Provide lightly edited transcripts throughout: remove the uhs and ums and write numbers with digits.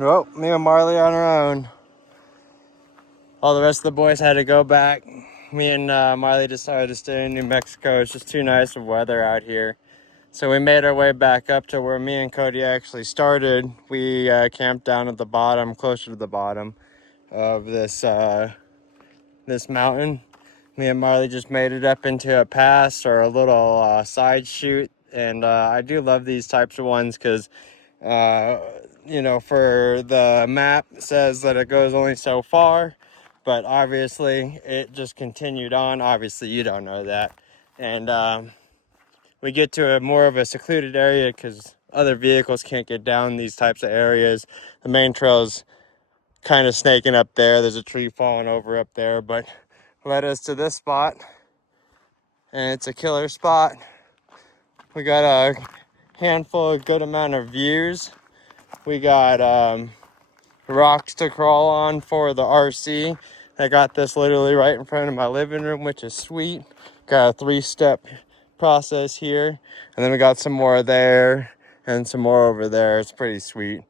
Well, me and Marley on our own. All the rest of the boys had to go back. Me and Marley decided to stay in New Mexico. It's just too nice of weather out here. So we made our way back up to where me and Cody actually started. We camped down at the bottom, closer to the bottom of this this mountain. Me and Marley just made it up into a pass or a little side chute. And I do love these types of ones because you know, for the map, it says that it goes only so far, but obviously it just continued on. Obviously, you don't know that. And we get to a more of a secluded area because other vehicles can't get down these types of areas. The main trail's kind of snaking up there. There's a tree falling over up there, but led us to this spot, and it's a killer spot. We got a handful, a good amount of views. We got rocks to crawl on for the RC. I got this literally right in front of my living room, which is sweet. Got a 3-step process here, and then we got some more there and some more over there. It's pretty sweet.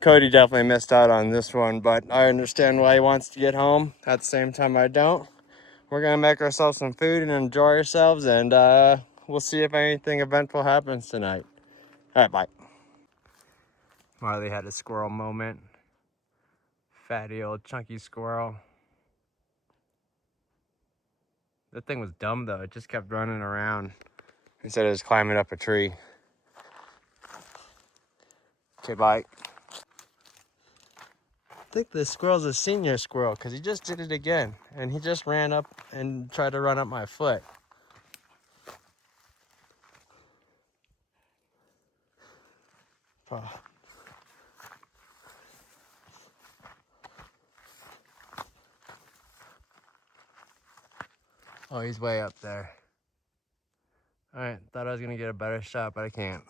Cody definitely missed out on this one, but I understand why he wants to get home. At the same time, I don't. We're gonna make ourselves some food and enjoy ourselves, and we'll see if anything eventful happens tonight. All right, bye. Marley had a squirrel moment. Fatty old chunky squirrel. That thing was dumb though, it just kept running around. He said it was climbing up a tree. Okay, bye. I think this squirrel's a senior squirrel because he just did it again. And he just ran up and tried to run up my foot. Oh. Oh, he's way up there. All right, thought I was gonna get a better shot, but I can't.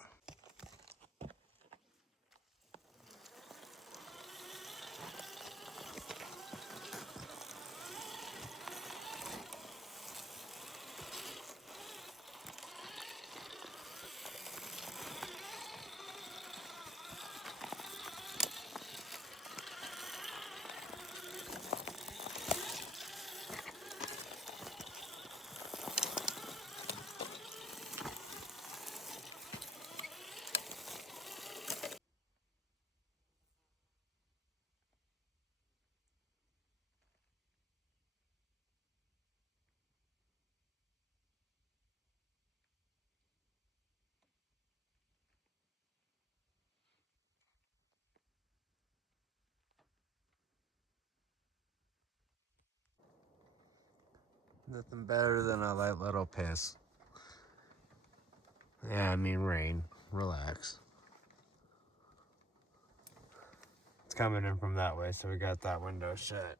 Nothing better than a light little piss. Yeah, I mean rain. Relax. It's coming in from that way, so we got that window shut.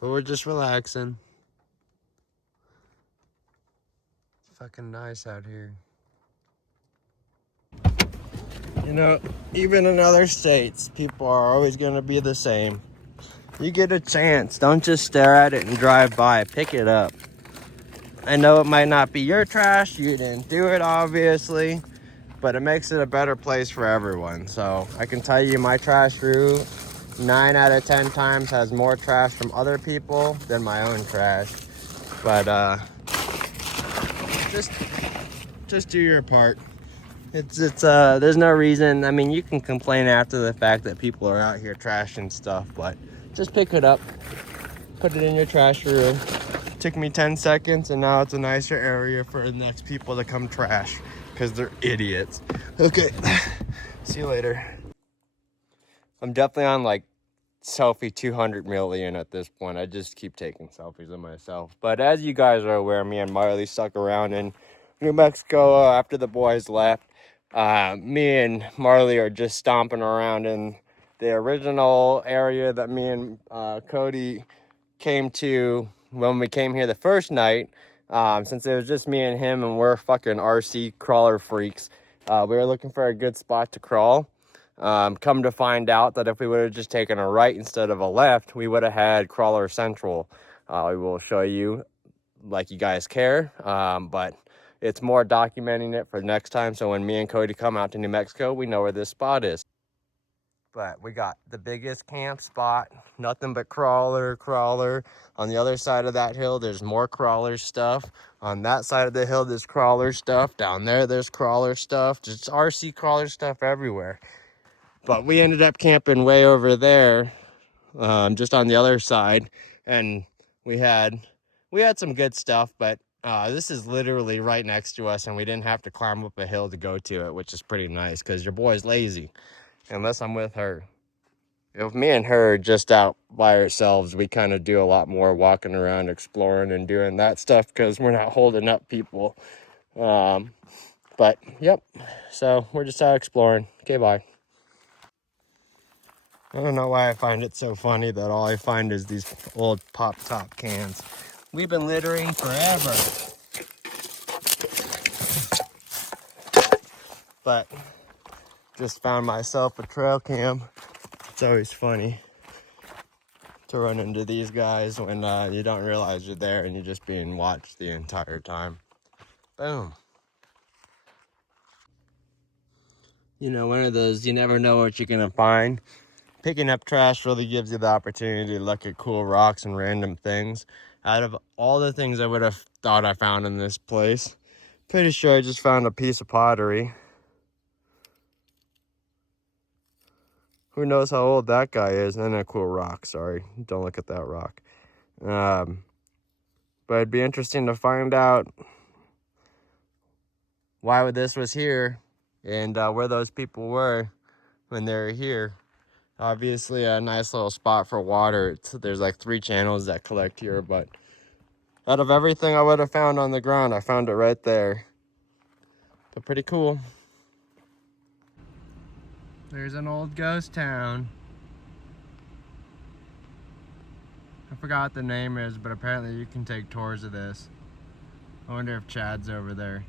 But we're just relaxing. It's fucking nice out here. You know, even in other states, people are always going to be the same. You get a chance, don't just stare at it and drive by. Pick it up. I know it might not be your trash. You didn't do it, obviously. But it makes it a better place for everyone. So I can tell you my trash route 9 out of 10 times has more trash from other people than my own trash. But just do your part. It's there's no reason. I mean, you can complain after the fact that people are out here trashing stuff, but just pick it up, put it in your trash room. Took me 10 seconds, and now it's a nicer area for the next people to come trash because they're idiots. Okay, see you later. I'm definitely on like selfie 200 million at this point. I just keep taking selfies of myself. But as you guys are aware, me and Marley stuck around in New Mexico after the boys left. Me and Marley are just stomping around in the original area that me and Cody came to when we came here the first night. Since it was just me and him and we're fucking RC crawler freaks, we were looking for a good spot to crawl. Come to find out that if we would have just taken a right instead of a left, we would have had Crawler Central. We will show you like you guys care, but it's more documenting it for next time. So when me and Cody come out to New Mexico, we know where this spot is. But we got the biggest camp spot, nothing but crawler. On the other side of that hill, there's more crawler stuff. On that side of the hill, there's crawler stuff. Down there, there's crawler stuff. Just RC crawler stuff everywhere. But we ended up camping way over there, just on the other side. And we had some good stuff, but this is literally right next to us, and we didn't have to climb up a hill to go to it, which is pretty nice because your boy's lazy, unless I'm with her. If me and her are just out by ourselves, we kind of do a lot more walking around, exploring, and doing that stuff because we're not holding up people. But, yep. So, we're just out exploring. Okay, bye. I don't know why I find it so funny that all I find is these old pop-top cans. We've been littering forever. But, just found myself a trail cam. It's always funny to run into these guys when you don't realize you're there and you're just being watched the entire time. Boom. You know, one of those, you never know what you're gonna find. Picking up trash really gives you the opportunity to look at cool rocks and random things. Out of all the things I would have thought I found in this place, pretty sure I just found a piece of pottery. Who knows how old that guy is? And a cool rock, sorry. Don't look at that rock. But it'd be interesting to find out why this was here and where those people were when they were here. Obviously a nice little spot for water. There's like 3 channels that collect here, but out of everything I would have found on the ground, I found it right there. But pretty cool. There's an old ghost town. I forgot what the name is, but apparently you can take tours of this. I wonder if Chad's over there.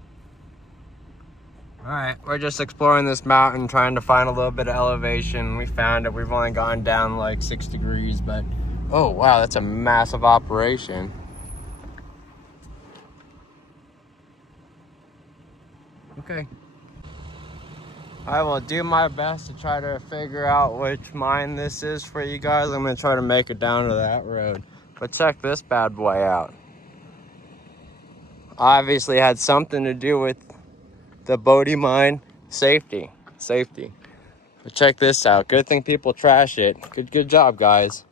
Alright, we're just exploring this mountain, trying to find a little bit of elevation. We found it. We've only gone down like 6 degrees, but oh wow, that's a massive operation. Okay. I will do my best to try to figure out which mine this is for you guys. I'm going to try to make it down to that road. But check this bad boy out. Obviously had something to do with the Bodie mine. Safety. But check this out. Good thing people trash it. Good job, guys.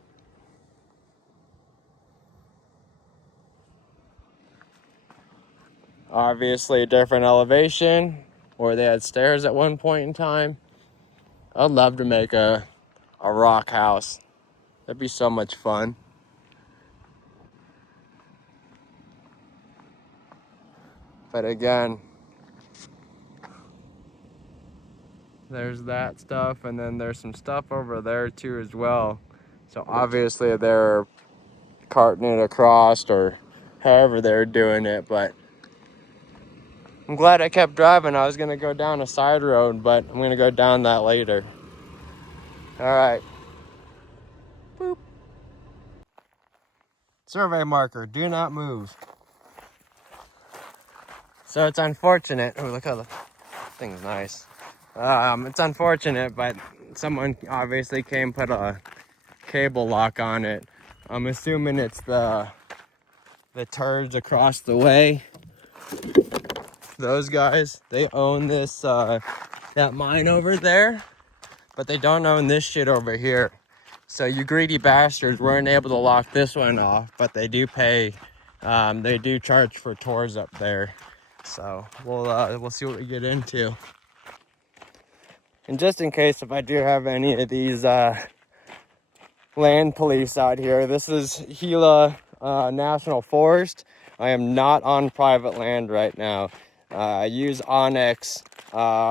Obviously a different elevation, or they had stairs at one point in time. I'd love to make a rock house. That'd be so much fun. But again, there's that stuff, and then there's some stuff over there too as well. So obviously they're carting it across or however they're doing it, but I'm glad I kept driving. I was gonna go down a side road, but I'm gonna go down that later. All right. Boop. Survey marker, do not move. So it's unfortunate. Oh, look how the thing's nice. It's unfortunate, but someone obviously came put a cable lock on it. I'm assuming it's the turds across the way. Those guys, they own this that mine over there, but they don't own this shit over here. So you greedy bastards weren't able to lock this one off, but they do pay. They do charge for tours up there. So we'll see what we get into. And just in case if I do have any of these land police out here, this is Gila National Forest. I am not on private land right now. I use Onyx,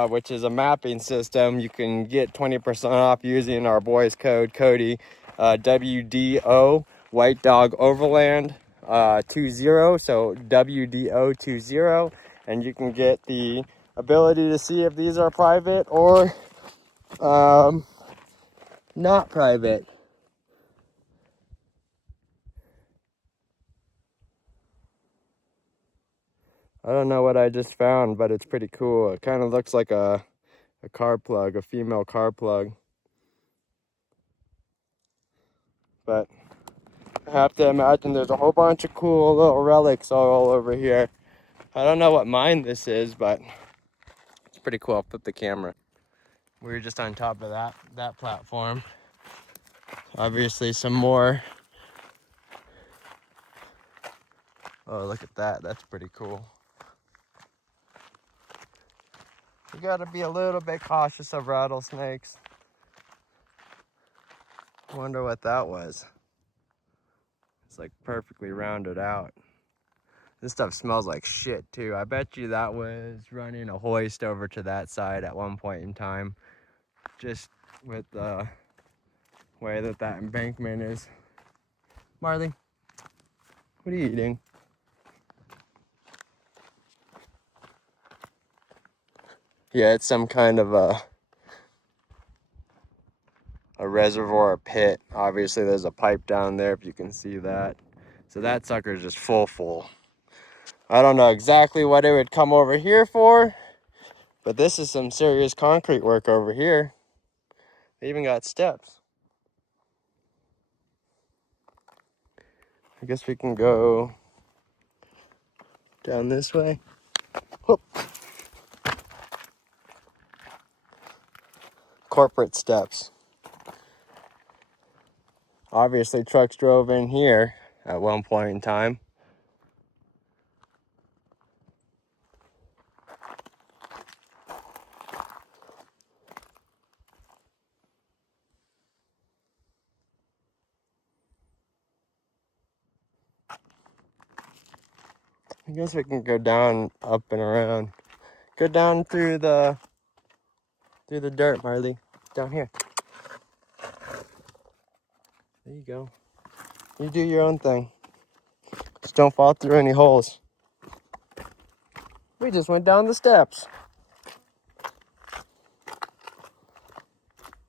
which is a mapping system. You can get 20% off using our boys code, Cody, WDO, White Dog Overland 20, so WDO 20, and you can get the ability to see if these are private or not private. I don't know what I just found, but it's pretty cool. It kind of looks like a car plug, a female car plug. but I have to imagine there's a whole bunch of cool little relics all over here. I don't know what mine this is, but it's pretty cool. I'll flip the camera. We were just on top of that platform. Obviously some more. Oh, look at that. That's pretty cool. You gotta be a little bit cautious of rattlesnakes. Wonder what that was. It's like perfectly rounded out. This stuff smells like shit too. I bet you that was running a hoist over to that side at one point in time. Just with the way that embankment is. Marley, what are you eating? Yeah, it's some kind of a reservoir pit. Obviously there's a pipe down there if you can see that. So that sucker's just full. I don't know exactly what it would come over here for, but this is some serious concrete work over here. They even got steps. I guess we can go down this way. Whoop. Corporate steps. Obviously trucks drove in here at one point in time. I guess we can go down, up and around. Go down through the dirt, Marley. Down here. There you go. You do your own thing. Just don't fall through any holes. We just went down the steps.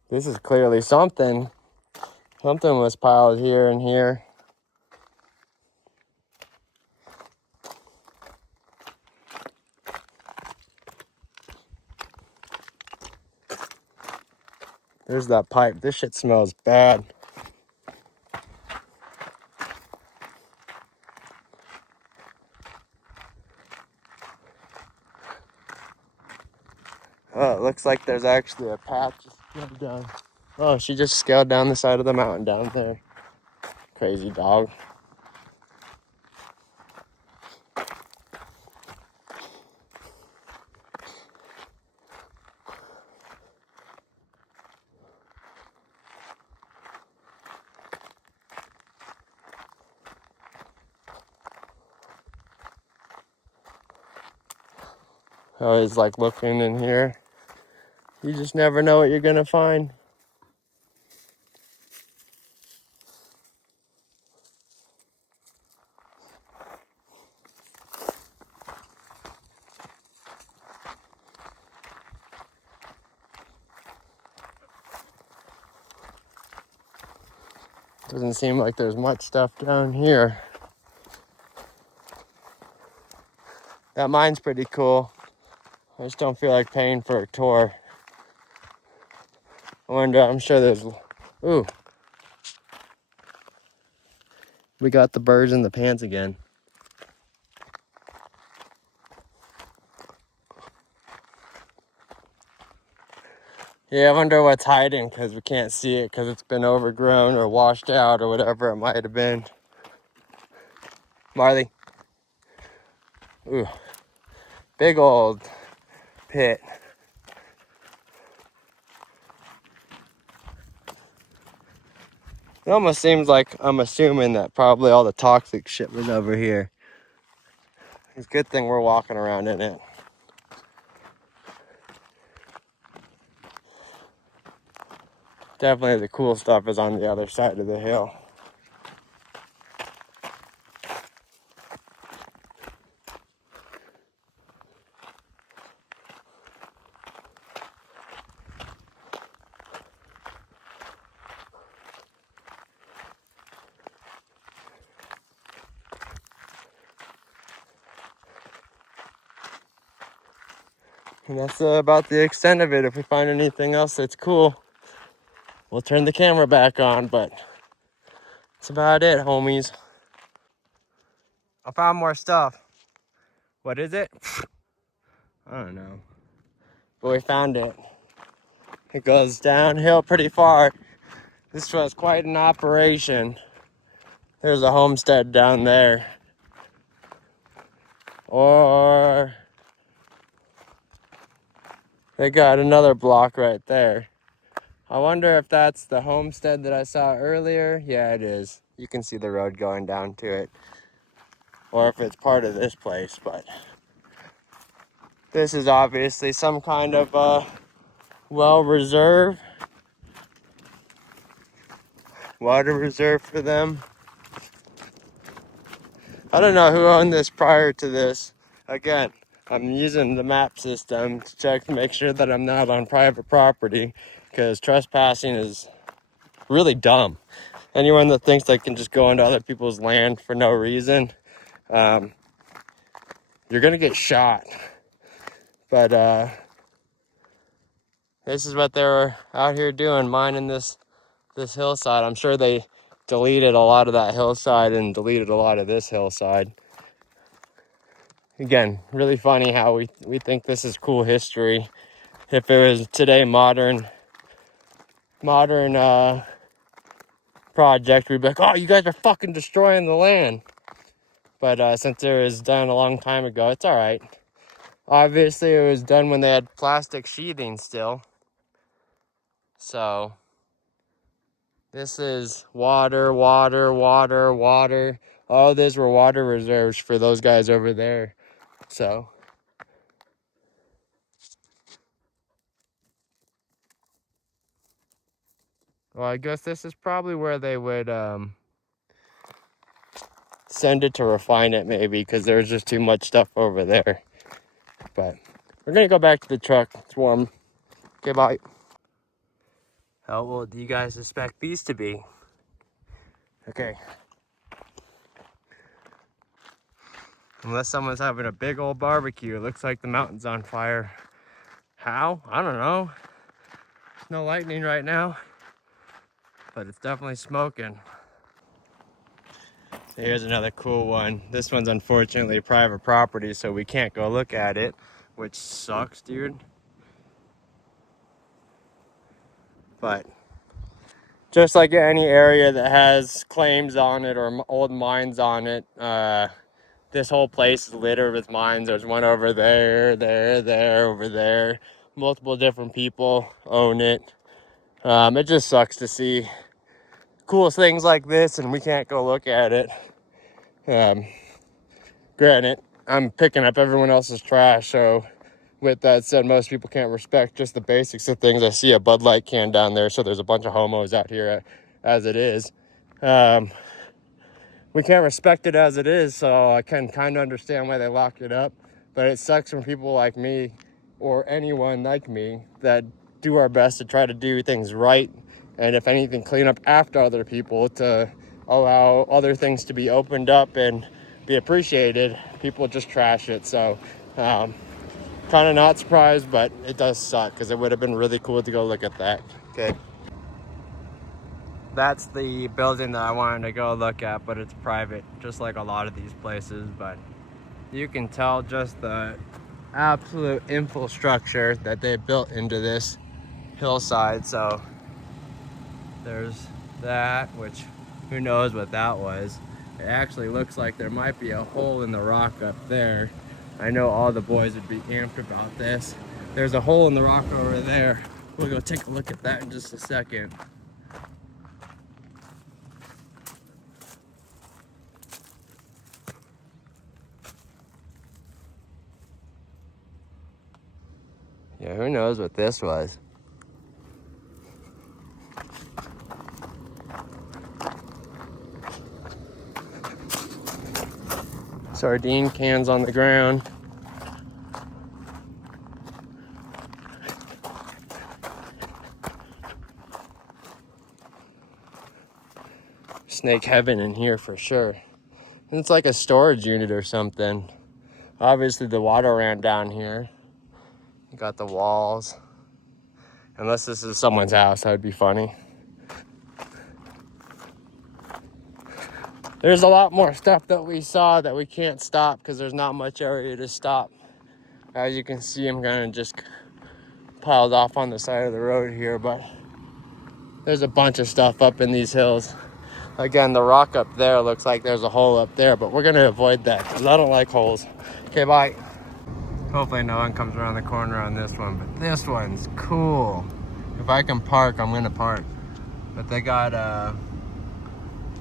This is clearly something. Something was piled here and here. There's that pipe. This shit smells bad. Oh, it looks like there's actually a path just going down. Oh, she just scaled down the side of the mountain down there. Crazy dog. I always like looking in here. You just never know what you're gonna find. Doesn't seem like there's much stuff down here. That mine's pretty cool. I just don't feel like paying for a tour. I'm sure there's, ooh. We got the birds in the pants again. Yeah, I wonder what's hiding because we can't see it because it's been overgrown or washed out or whatever it might have been. Marley. Ooh. Big old pit. It almost seems like I'm assuming that probably all the toxic shit was over here. It's a good thing we're walking around in it. Definitely the cool stuff is on the other side of the hill. And that's about the extent of it. If we find anything else that's cool, we'll turn the camera back on, but That's about it, homies. I found more stuff. What is it? I don't know. But we found it. It goes downhill pretty far. This was quite an operation. There's a homestead down there. Or they got another block right there. I wonder if that's the homestead that I saw earlier. Yeah, it is. You can see the road going down to it. Or if it's part of this place, but this is obviously some kind of well reserve. Water reserve for them. I don't know who owned this prior to this. Again, I'm using the map system to check to make sure that I'm not on private property, because trespassing is really dumb. Anyone that thinks they can just go onto other people's land for no reason, you're gonna get shot. But this is what they were out here doing, mining this hillside. I'm sure they deleted a lot of that hillside and deleted a lot of this hillside. Again, really funny how we think this is cool history. If it was today modern project, we'd be like, oh, you guys are fucking destroying the land. But since it was done a long time ago, it's all right. Obviously, it was done when they had plastic sheathing still. So this is water, water, water, water. All these were water reserves for those guys over there. So well, I guess this is probably where they would send it to refine it, maybe, because there's just too much stuff over there. But we're gonna go back to the truck. It's warm. Okay, bye. How old do you guys suspect these to be? Okay. Unless someone's having a big old barbecue, it looks like the mountain's on fire. How? I don't know. There's no lightning right now, but it's definitely smoking. So here's another cool one. This one's unfortunately private property, so we can't go look at it, which sucks, dude. But just like any area that has claims on it or old mines on it, this whole place is littered with mines. There's one over there, over there. Multiple different people own it. It just sucks to see cool things like this and we can't go look at it. Granted, I'm picking up everyone else's trash, so with that said, most people can't respect just the basics of things. I see a Bud Light can down there, so there's a bunch of homos out here as it is. We can't respect it as it is, so I can kind of understand why they locked it up. But it sucks when people like me, or anyone like me, that do our best to try to do things right, and if anything, clean up after other people to allow other things to be opened up and be appreciated. People just trash it. So kind of not surprised, but it does suck because it would have been really cool to go look at that. Okay. That's the building that I wanted to go look at, but it's private, just like a lot of these places. But you can tell just the absolute infrastructure that they built into this hillside. So there's that, which who knows what that was. It actually looks like there might be a hole in the rock up there. I know all the boys would be amped about this. There's a hole in the rock over there. We'll go take a look at that in just a second. Yeah, who knows what this was. Sardine cans on the ground. Snake heaven in here for sure. It's like a storage unit or something. Obviously the water ran down here. You got the walls. Unless this is someone's house, that would be funny. There's a lot more stuff that we saw that we can't stop because there's not much area to stop. As you can see, I'm kind of just piled off on the side of the road here, but there's a bunch of stuff up in these hills. Again, the rock up there looks like there's a hole up there, but we're gonna avoid that because I don't like holes. Okay, bye. Hopefully no one comes around the corner on this one, but this one's cool. If I can park, I'm gonna park. But they got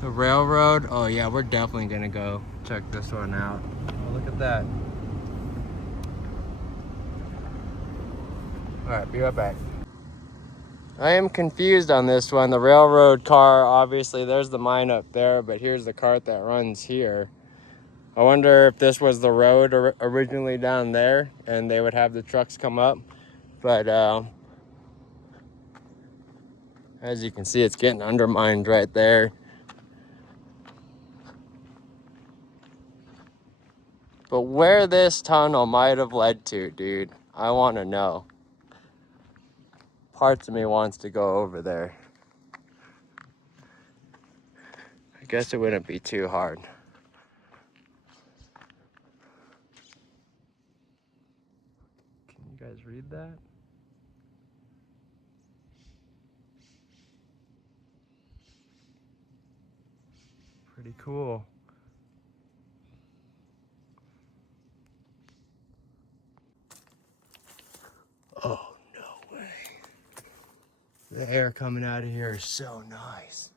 the railroad. Oh yeah, we're definitely gonna go check this one out. Oh, look at that. All right, be right back. I am confused on this one. The railroad car, obviously there's the mine up there, but here's the cart that runs here. I wonder if this was the road originally down there and they would have the trucks come up. But as you can see, it's getting undermined right there. But where this tunnel might have led to, dude, I want to know. Parts of me wants to go over there. I guess it wouldn't be too hard. Can you guys read that? Pretty cool. Oh, no way. The air coming out of here is so nice.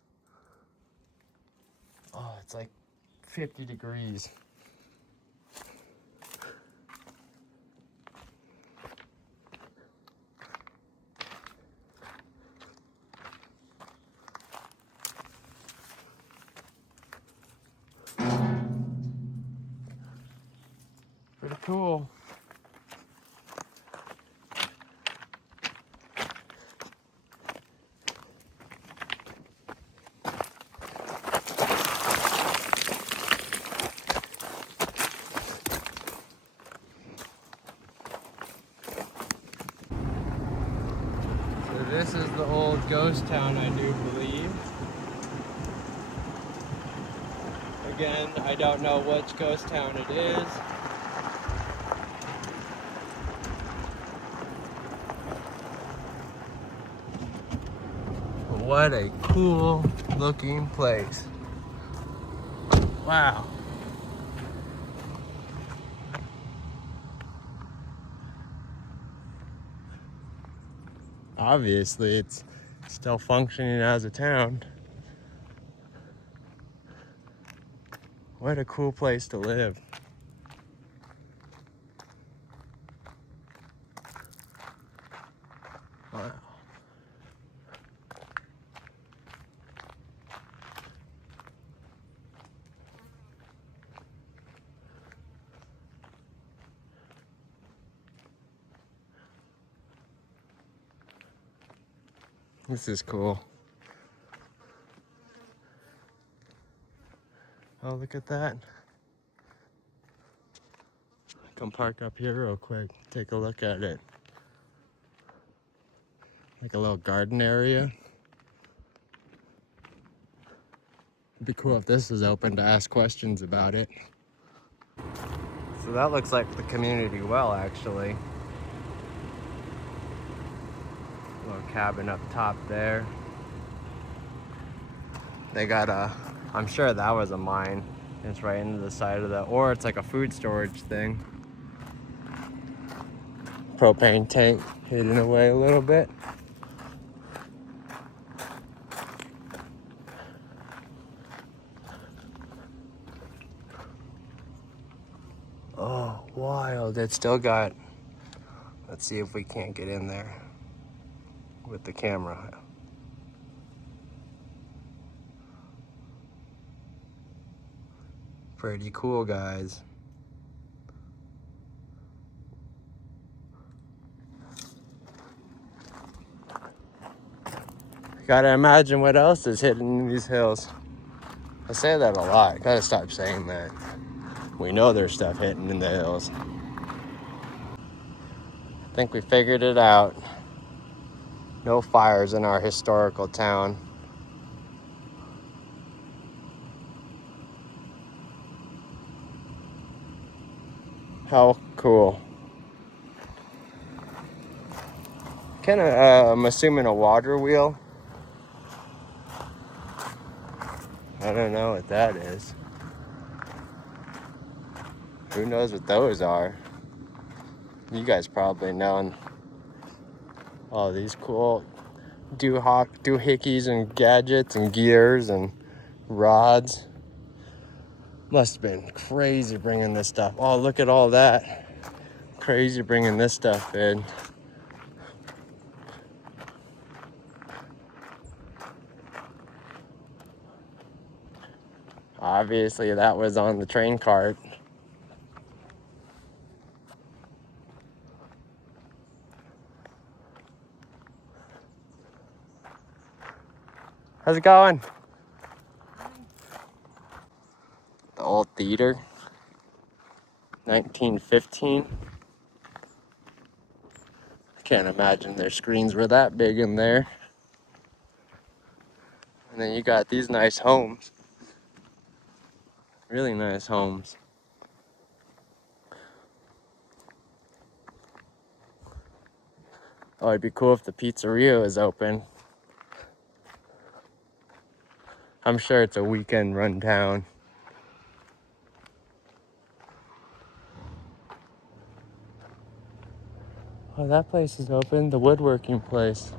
Oh, it's like 50 degrees. Pretty cool. So this is the old ghost town, I do believe. Again, I don't know which ghost town it is. But what a cool looking place. Wow. Obviously, it's still functioning as a town. What a cool place to live. Wow. This is cool. Oh, look at that. Come park up here real quick. Take a look at it. Like a little garden area. It'd be cool if this is open to ask questions about it. So that looks like the community well, actually. Little cabin up top there. They got I'm sure that was a mine. It's right into the side of the, or it's like a food storage thing. Propane tank hidden away a little bit. Oh, wild. It's still got, let's see if we can't get in there with the camera. Pretty cool, guys. Gotta imagine what else is hidden in these hills. I say that a lot. Gotta stop saying that. We know there's stuff hidden in the hills. I think we figured it out. No fires in our historical town. How cool. I'm assuming a water wheel. I don't know what that is. Who knows what those are? You guys probably know. All these cool doohickeys and gadgets and gears and rods. Must have been crazy bringing this stuff. Oh, look at all that. Crazy bringing this stuff in. Obviously, that was on the train cart. How's it going? The old theater. 1915. Can't imagine their screens were that big in there. And then you got these nice homes. Really nice homes. Oh, it'd be cool if the pizzeria was open. I'm sure it's a weekend rundown. Oh, that place is open. The woodworking place.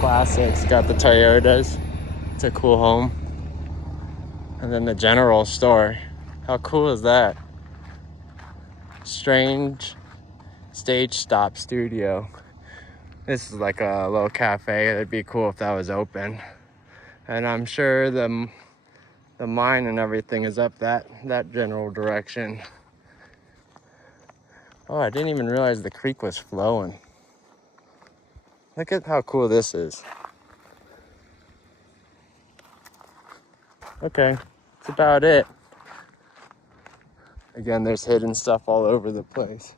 Classics. Got the Toyotas. It's a cool home. And then the general store. How cool is that? Strange Stage Stop Studio. This is like a little cafe. It'd be cool if that was open. And I'm sure the mine and everything is up that general direction. Oh, I didn't even realize the creek was flowing. Look at how cool this is. Okay, that's about it. Again, there's hidden stuff all over the place.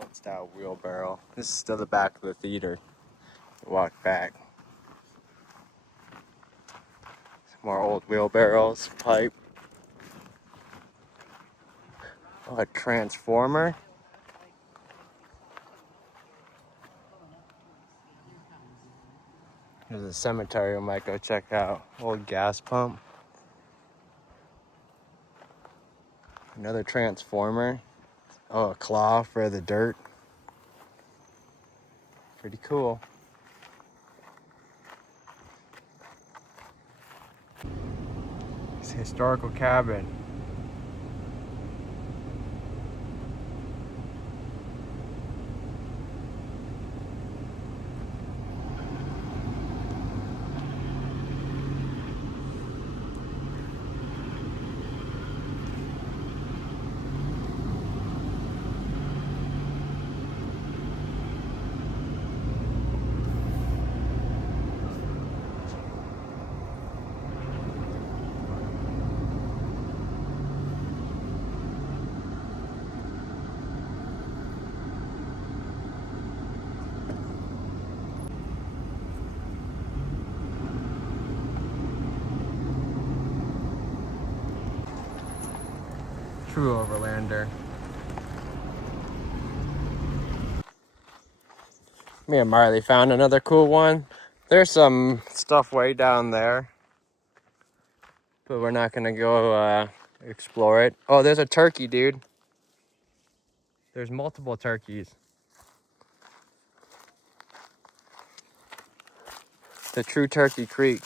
Old style wheelbarrow. This is still the back of the theater. Walk back. Some more old wheelbarrows, pipe. Oh, a transformer. There's a cemetery we might go check out. Old gas pump. Another transformer. Oh, a claw for the dirt. Pretty cool. It's a historical cabin. True Overlander. Me and Marley found another cool one. There's some stuff way down there, but we're not gonna go explore it. Oh, there's a turkey, dude. There's multiple turkeys. The True Turkey Creek.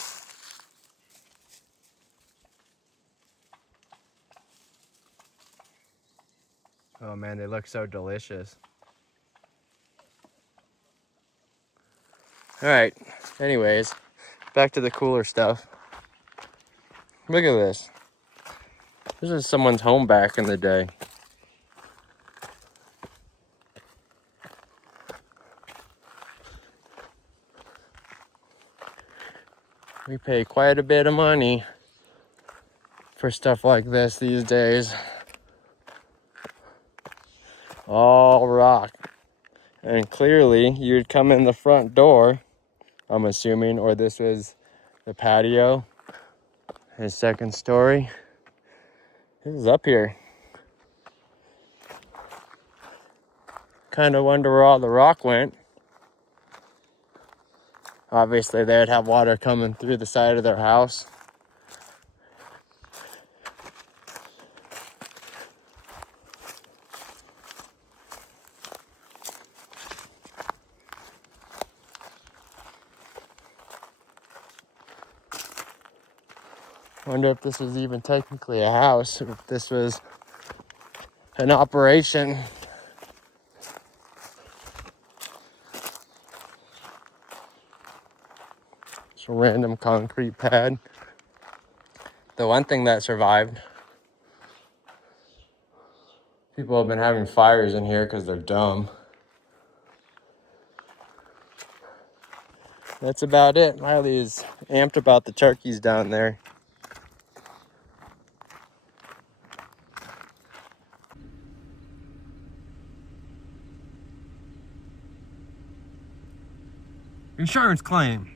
Oh man, they look so delicious. All right, anyways, back to the cooler stuff. Look at this. This is someone's home back in the day. We pay quite a bit of money for stuff like this these days. All rock. And clearly you'd come in the front door, I'm assuming, or this was the patio, his second story. This is up here. Kind of wonder where all the rock went. Obviously they would have water coming through the side of their house. Wonder if this was even technically a house, or if this was an operation. Just a random concrete pad. The one thing that survived, people have been having fires in here because they're dumb. That's about it. Miley is amped about the turkeys down there. Insurance claim.